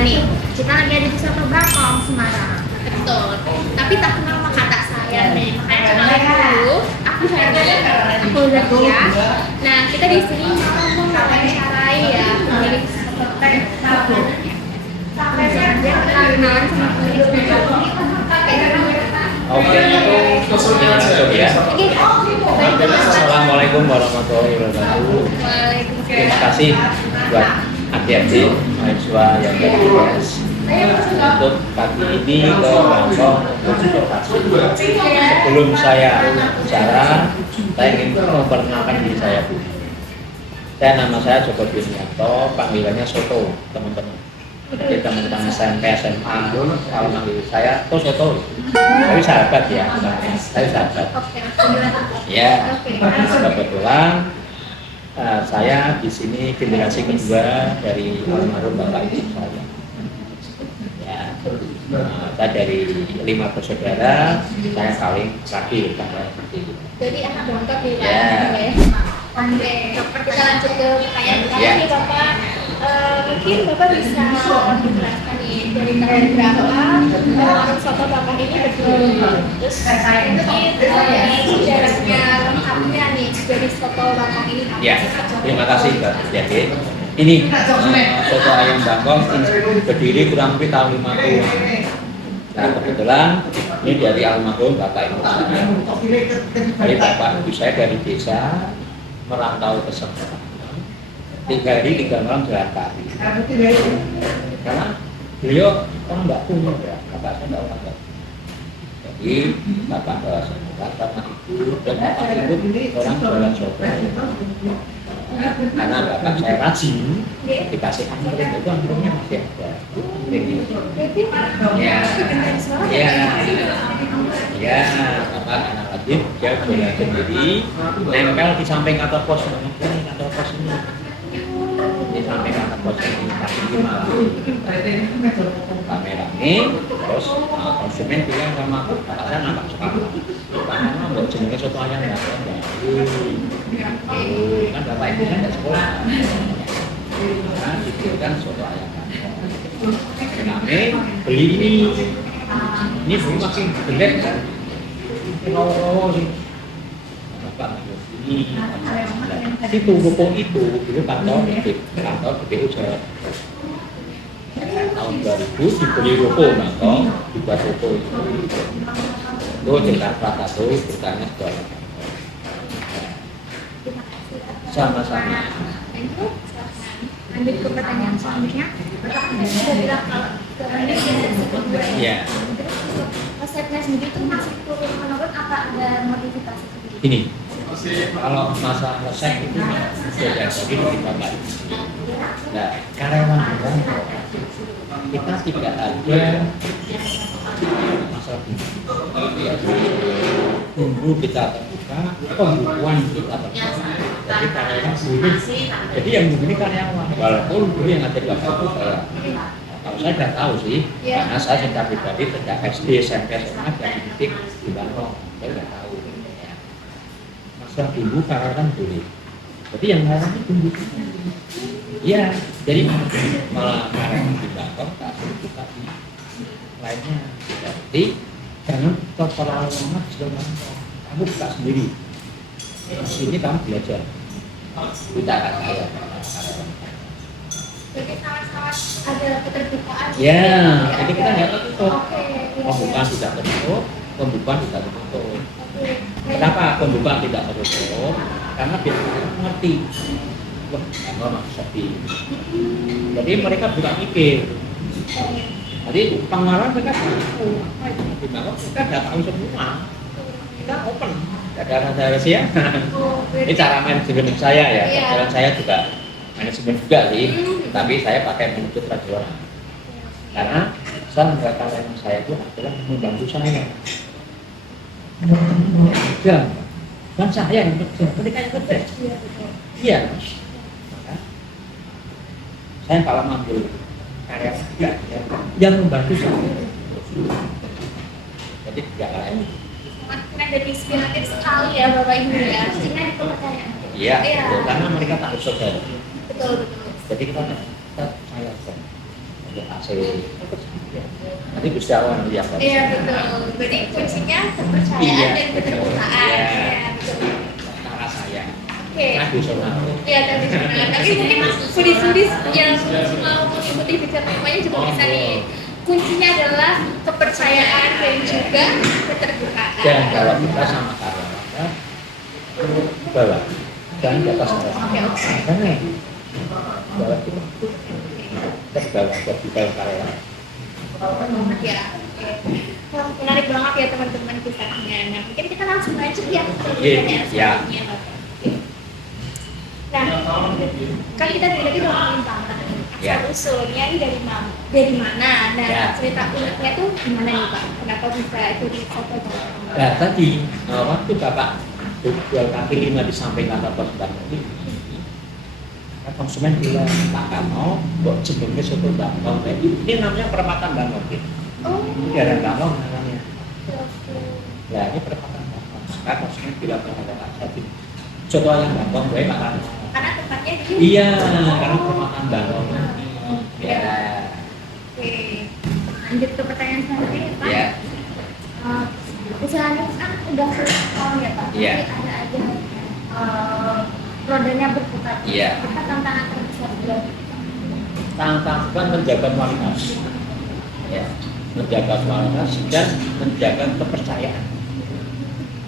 nih, kita lagi ada di Soto Bakong Semarang. Betul. Tapi tak kenal sama kakak saya nih. Makanya kenalin dulu. Aku Fanny, aku Zakia. Nah, kita di sini mau mewawancarai ya pemilik Soto. Dia kenalan sama pemilik Soto. Oke, langsung ya. Assalamualaikum warahmatullahi wabarakatuh. Terima kasih buat adik-adik mahasiswa yang bertugas untuk pagi ini ke Bangkok konsultasi. Sebelum saya bicara, saya ingin memperkenalkan diri saya dulu. Nama saya Joko Binianto, panggilannya Soto, teman-teman. Jadi teman-teman SMP, SMA, kalau manggil saya, Soto. Tapi sahabat ya, saya sahabat. Ya, kebetulan saya di sini generasi kedua dari almarhum bapak ibu saya. Ya, saya dari 5 bersaudara, saya paling terakhir. Jadi anak bongkar di ya. Oke, kita lanjut ke pertanyaan nih Bapak. Mungkin Bapak bisa menjelaskan nih dari tahun berapa warung soto Bapak ini berdiri. Terus mungkin sejarahnya lengkapnya nih dari soto Bapak ini. Ya, terima kasih Mbak. Jadi ini soto ayam Bangkok berdiri kurang lebih tahun 50-an. Nah kebetulan ini dari almarhum bapak ibu saya. Dari bapak ibu saya dari desa merantau ke Semarang. 3 hari 3 malam jalan kaki. Karena beliau orang nggak punya ya, bapak saya nggak orang. Jadi bapak Semarang sama ibu dan bapak ibu orang jualan soto. Karena bapak saya rajin dikasih angkring itu angkringnya masih ada. Ya, bapak anak rajin dia jualan sendiri, nempel di samping kantor pos ini, di samping kantor pos ini kasih gimana? Rame-rame, terus konsumen bilang sama bapak saya nampak sekali. Karena mau jenenge soto ayam ya. Kan bapak ibu kan tidak sekolah. Nah, diberikan soto ayam. Kami beli ini beli masih gelap kan? Rawa sih. Bapak ini itu ruko itu dulu kantor BPU Jawa. Tahun 2000 dibeli ruko Bangkok, dibuat ruko itu. Itu Jakarta satu, bertanya sekolah. Sama-sama. Lanjut ke pertanyaan selanjutnya. Saya bilang kalau ya. resepnya sendiri itu masih turun menurun apa ada modifikasi? Ini kalau masa resep itu sudah jadi di bapak. Nah, karyawan kita tidak ada masalah bumbu kita terbuka, pembukuan kita terbuka. Jadi karyawan buruh. Jadi yang begini karyawan. Walaupun dulu yang ada di bapak itu saya. Kalau saya tidak tahu sih, karena saya secara pribadi sejak SD, SMP, SMA dari titik di Bangkok, saya tidak tahu. Masalah bumbu karyawan boleh. Jadi yang karyawan itu bumbu. Iya, jadi malah karyawan di Bangkok tak buka di lainnya. Jadi jangan terlalu lama di Bangkok. Kamu buka sendiri. Di sini kamu belajar. Kita akan saya. Jadi sangat-sangat ada keterbukaan. Ya, jadi kita nggak tertutup. Pembukaan tidak tertutup, pembukaan tidak tertutup. Kenapa pembukaan tidak tertutup? Karena biar mereka mengerti. Wah, nggak mau sepi. Jadi mereka juga mikir. Jadi pengeluaran mereka tahu. Di Bangkok kita nggak tahu semua. Kita open, tidak ada rahasia. Ini cara manajemen saya ya. Kebetulan saya juga manajemen juga sih, tapi saya pakai manajemen tradisional. Karena saya nggak karyawan saya itu adalah membantu saya. Kerja, bukan saya yang kerja, mereka yang kerja. Iya. Maka saya kalau manggil karyawan juga yang membantu saya. Jadi tidak lain. Sangat inspiratif sekali ya Bapak Ibu ya. Sehingga itu pertanyaan. Iya, karena mereka takut saudara. Betul. Jadi kita percayakan. untuk AC. Ya. Nanti bisa orang lihat. Iya betul. Berarti kuncinya kepercayaan dan keterbukaan. Iya. Iya betul. Cara saya. Oke. Tradisional. Iya tradisional. Tapi mungkin sudis-sudis yang mau mengikuti belajar rumahnya juga bisa nih. Kuncinya adalah kepercayaan dan juga keterbukaan. Dan kalau kita sama karyawannya, bawa. Jangan di atas karyawan. Oke. Karena bawa kita. Kita bawa jadi bawa karyawan. Ya. Wah, menarik banget ya teman-teman kisahnya. Nah, mungkin kita langsung aja ya ke Iya, ya. Nah, kan kita tadi udah ngomongin banget Ya. asal usulnya ini dari mana. Nah, Ya. cerita uniknya itu gimana nih Pak? Kenapa bisa jadi soto Bangkong? Nah tadi waktu Bapak jual kaki 5 di samping kantor pos Bangkong ini, konsumen bilang tak mau kok jenenge soto Bangkong. Ini namanya perempatan Bangkong. Oh, Ini daerah Bangkong namanya. oke. Ya ini perempatan Bangkong. Sekarang konsumen bilang ada Pak jadi soto ayam Bangkong, gue makan. Karena tempatnya di Iya, karena perempatan Bangkong. Ya. Oke. Lanjut ke pertanyaan selanjutnya ya Pak. Ya. Usahanya kan udah 10 tahun ya Pak. Iya. Tapi ada aja rodanya berputar. Iya. Apa tantangan terbesar buat Tantangan menjaga kualitas. Ya. Menjaga kualitas dan menjaga kepercayaan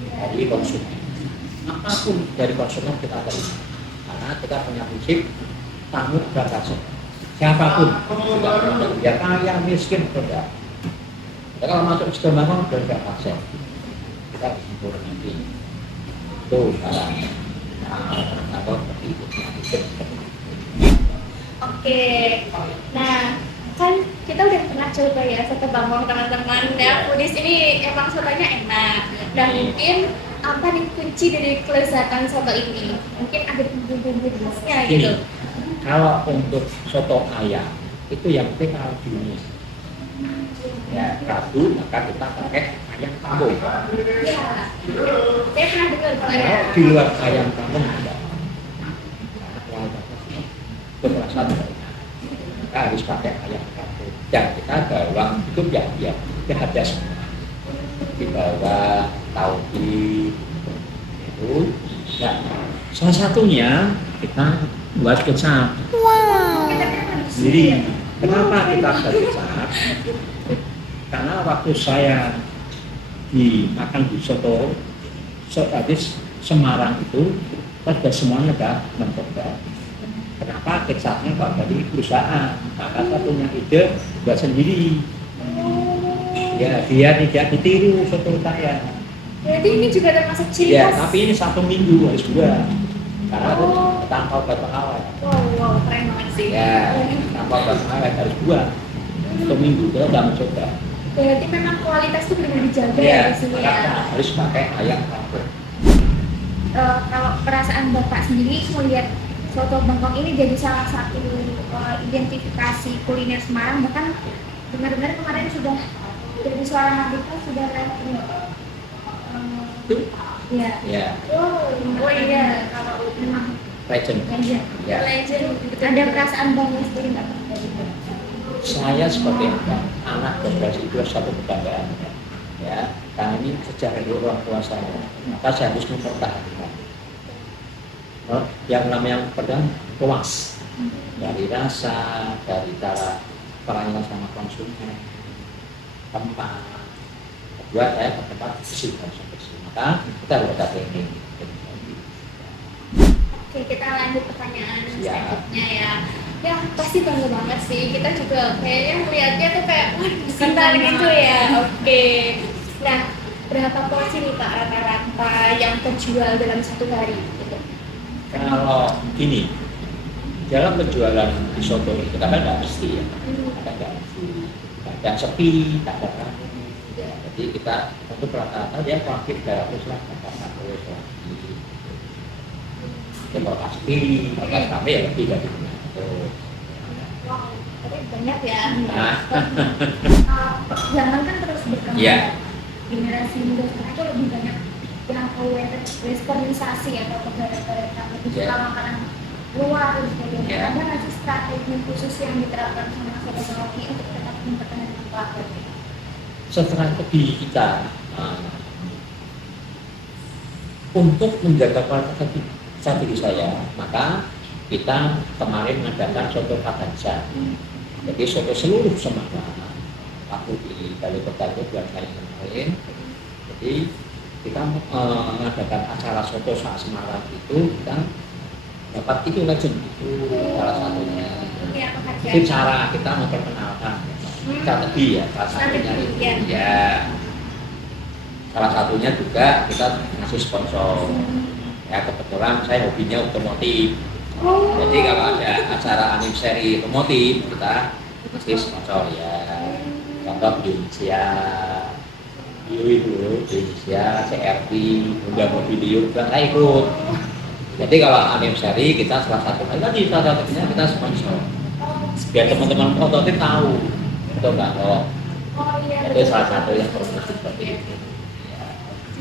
dari konsumen. Apapun dari konsumen kita terima. Karena kita punya prinsip tamu dan rasa. Siapapun tidak pernah ya kaya miskin tidak. Ya, kalau masuk ke Bangkong sudah pasien. Kita harus sempurna nanti. Itu saran atau seperti itu. Oke. Nah, kan kita udah pernah coba ya soto Bangkong teman-teman. Ya, foodies ini emang sotonya enak. Dan mungkin apa nih kunci dari kelezatan soto ini? Mungkin ada bumbu-bumbu khasnya gitu. Kalau untuk soto ayam itu yang penting kaldunya. Ya, kaldu maka kita pakai ayam kampung. Iya. Saya pernah dengar kalau Kalau ada. di luar ayam kampung tidak. Karena kualitasnya itu terasa baik. Kita harus pakai ayam kampung. Dan kita bawang itu biar ada semua. Di bawah tauge itu. Ya, salah satunya kita buat kecap. Jadi kenapa kita buat kecap? Karena waktu saya makan di soto habis Semarang itu pada semuanya udah mencoba. Kenapa kecapnya kok dari perusahaan? Maka satunya ide buat sendiri. Ya biar tidak ditiru soto saya. Berarti ini juga termasuk ciri Ya khas. tapi ini 1 minggu harus 2. Karena itu tanpa obat pengawet. Wow, keren banget sih. Ya tanpa obat pengawet harus 2. 1 minggu kita udah mencoba. Berarti memang kualitas itu benar dijaga ya Ya, di sini maka ya. harus pakai ayam kampung. Kalau perasaan Bapak sendiri melihat soto Bangkong ini jadi salah satu identifikasi kuliner Semarang, bahkan benar-benar kemarin sudah jadi suara Mardika sudah lewat Itu ya. ya Oh iya, kalau memang legend. legend. Ya. Legend. Ada perasaan bangga sendiri nggak? Saya sebagai anak generasi itu satu kebanggaan ya karena ini sejarah dari orang tua saya maka saya harus mempertahankan yang namanya pertama puas dari rasa dari cara pelayanan sama konsumen tempat kedua saya ke tempat bersih maka kita harus ada training. Oke, kita lanjut pertanyaan Ya. selanjutnya ya. Ya pasti bangga banget sih. Kita juga kayaknya melihatnya tuh kayak wah sebentar gitu ya. Oke. Nah, berapa porsi nih Pak rata-rata yang terjual dalam satu hari? Gitu. Kalau gini dalam penjualan di soto itu kan nggak mesti ya kadang nggak sepi tak ada ramai. Jadi kita untuk rata-rata dia profit 300 lah satu lagi. Kalau pasti kalau kami ya lebih dari itu. Wow, tapi banyak ya. Nah. Zaman kan terus berkembang. Iya. Generasi muda sekarang itu lebih banyak yang westernisasi atau negara-negara lebih suka Iya. makanan luar dan sebagainya. Ya. Ada nggak sih strategi khusus yang diterapkan sama soto Bangkok untuk tetap mempertahankan pelanggan? Strategi kita untuk menjaga kualitas strategi saya, maka kita kemarin mengadakan soto Paganza. Jadi soto seluruh Semarang, aku di Balai Kota itu buat saya kemarin. Jadi kita mengadakan acara soto Semarang itu, kita dapat itu legend itu salah satunya. Iya, apa aja? Itu cara kita memperkenalkan strategi ya, salah satunya itu ya. Salah satunya juga kita ngasih sponsor. Ya kebetulan saya hobinya otomotif. Jadi kalau ada acara anniversary otomotif kita ngasih sponsor ya. Contoh Indonesia, Indonesia, CRV, Honda Mobilio, juga saya ikut. Jadi kalau anniversary kita salah satunya kita sponsor. Biar teman-teman otomotif tahu itu kalau Oh iya, itu salah satu yang promosi seperti itu.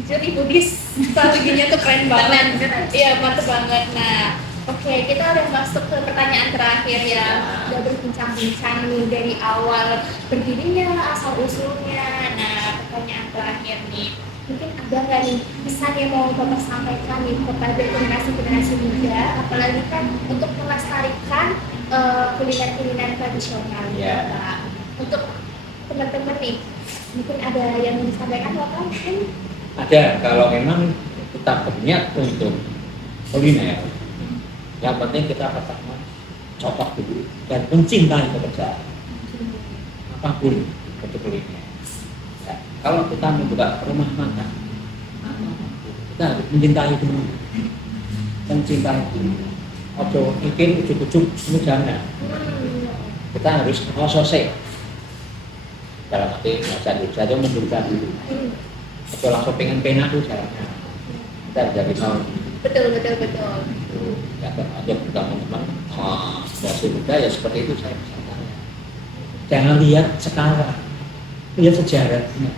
jujur Ibu Dis, strateginya tuh keren banget. Iya, mantep banget. Nah, oke, kita udah masuk ke pertanyaan terakhir ya. Udah berbincang-bincang nih dari awal berdirinya, asal usulnya. Nah, pertanyaan terakhir nih, mungkin ada nggak nih pesan yang mau Bapak sampaikan nih kepada generasi-generasi muda, apalagi kan untuk melestarikan kuliner-kuliner tradisional Ya. Bapak. Untuk teman-teman nih, mungkin ada yang mau disampaikan Bapak mungkin? Ada, kalau memang kita berniat untuk kuliner, yang penting kita pertama cocok dulu dan mencintai pekerjaan apapun untuk kuliner. Ya, kalau kita membuka rumah makan, kita harus mencintai dulu, mencintai dulu. Ojo mikir ujuk-ujuk ini jangan. Kita harus ngosose dalam arti bahasa Indonesia itu mendurga dulu. Atau langsung pengen pena tuh caranya kita jadi nol. Betul. Ya termasuk teman-teman masih muda ya seperti itu saya pesankan. Jangan lihat sekarang, lihat sejarahnya.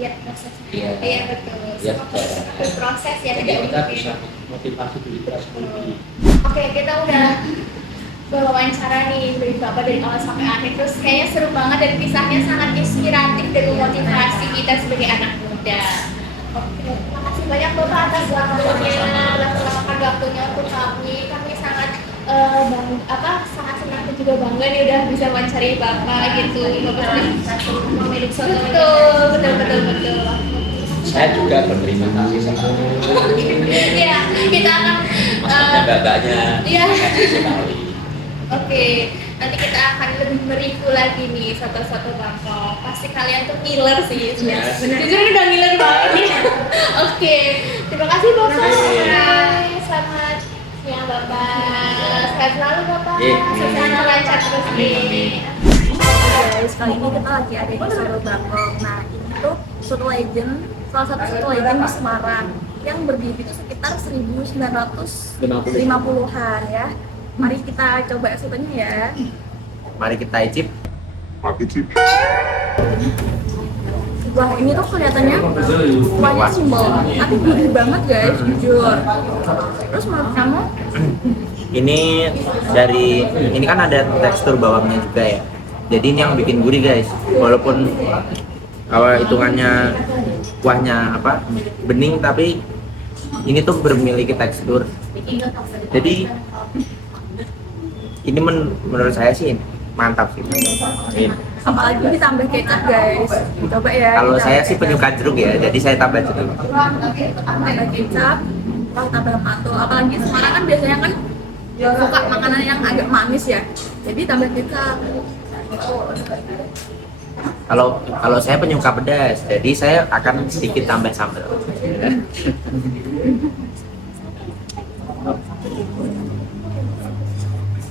Lihat prosesnya. Iya. Iya betul. Lihat Semua sejarahnya. berproses ya, Jadi tidak kita mungkin. bisa motivasi diri kita sendiri. Oke, kita udah wawancara nih dari Bapak dari awal sampai akhir, terus kayaknya seru banget dan kisahnya sangat inspiratif dan memotivasi kita sebagai anak muda. Oke, terima kasih banyak Bapak atas waktunya, telah meluangkan waktunya untuk kami. Kami sangat sangat senang dan juga bangga nih udah bisa wawancari Bapak gitu. Bapak sudah memiliki soto. Betul. Saya juga berterima kasih sama Iya, kita akan masnya mbak-mbaknya. Iya. Terima kasih sekali. Oke, nanti kita akan lebih mereview lagi nih soto-soto Bangkok. Pasti kalian tuh killer sih. Iya. Benar. Jujur udah killer banget nih. Oke, terima kasih Bapak. Selamat siang Bapak. Sehat selalu Bapak. Iya. Sehat lancar terus nih. Guys, kali ini kita lagi ada di Soto Bangkok. Nah, ini tuh soto legend, salah satu soto legend di Semarang yang berdiri itu sekitar 1950-an ya. Mari kita coba sotonya ya. Mari kita icip. Wah, ini tuh kelihatannya kuahnya simpel, tapi gurih banget guys, jujur. Terus menurut kamu? Ini ini kan ada tekstur bawangnya juga ya. Jadi ini yang bikin gurih guys. Walaupun awal hitungannya kuahnya bening, tapi ini tuh memiliki tekstur. Jadi ini menurut saya sih mantap sih. Apalagi ditambah kecap guys. Coba ya. Kalau kita saya pakai sih penyuka jeruk ya, jadi saya tambah jeruk. tambah kecap, lalu tambah matul. Apalagi Semarang kan biasanya kan suka makanan yang agak manis ya. Jadi tambah kecap. Kalau saya penyuka pedas, jadi saya akan sedikit tambah sambal.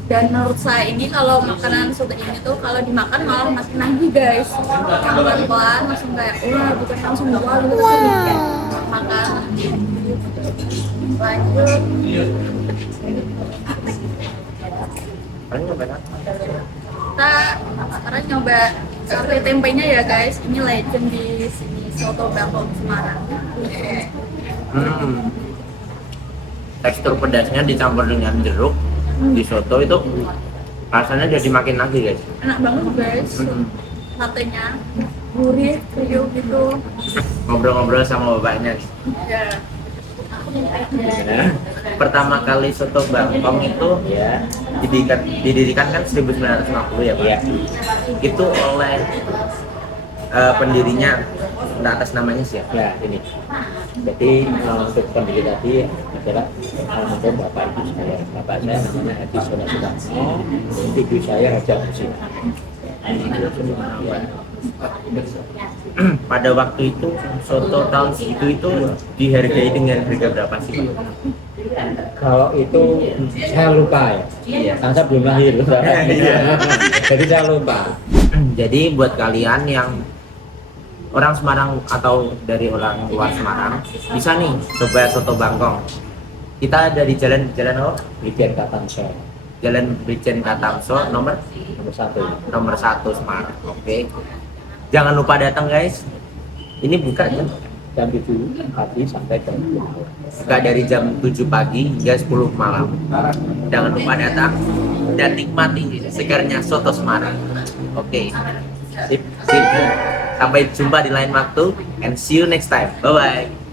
Dan menurut saya ini kalau makanan soto ini tuh kalau dimakan malah makin nagih guys. Pelan-pelan langsung kayak bukan langsung doang gitu makan. Lanjut. Kita sekarang nyoba sate tempenya ya guys. Ini legend di sini soto Bangkok Semarang. tekstur pedasnya dicampur dengan jeruk di soto itu rasanya jadi makin lagi guys. Enak banget guys. Satenya gurih, kriuk gitu. Ngobrol-ngobrol sama bapaknya nih. Ya. Gimana? Pertama kali soto Bangkong itu Ya, didirikan kan 1950 ya Pak? ya. Itu oleh pendirinya, nah, atas namanya siapa? Ya, ini. Jadi untuk pendiri tadi adalah untuk bapak ibu saya. Bapak saya namanya Haji Sono Sudarmo, ibu saya Raja Husin. Pada waktu itu soto tahun segitu itu dihargai dengan harga berapa sih Pak? Kalau itu saya lupa ya. Iya. Karena saya belum lahir. Iya. Jadi saya lupa. Jadi buat kalian yang orang Semarang atau dari orang luar Semarang bisa nih coba soto Bangkong. Kita ada di jalan apa? Brigjen Katamso Jalan Brigjen Katamso nomor nomor 1. Semarang. Oke. Jangan lupa datang guys. Ini buka ya. Jam 7 pagi sampai jam 10 malam. Buka dari jam 7 pagi hingga 10 malam. Jangan lupa datang dan nikmati segarnya soto Semarang. Oke. Sip. Sampai jumpa di lain waktu and see you next time. Bye bye.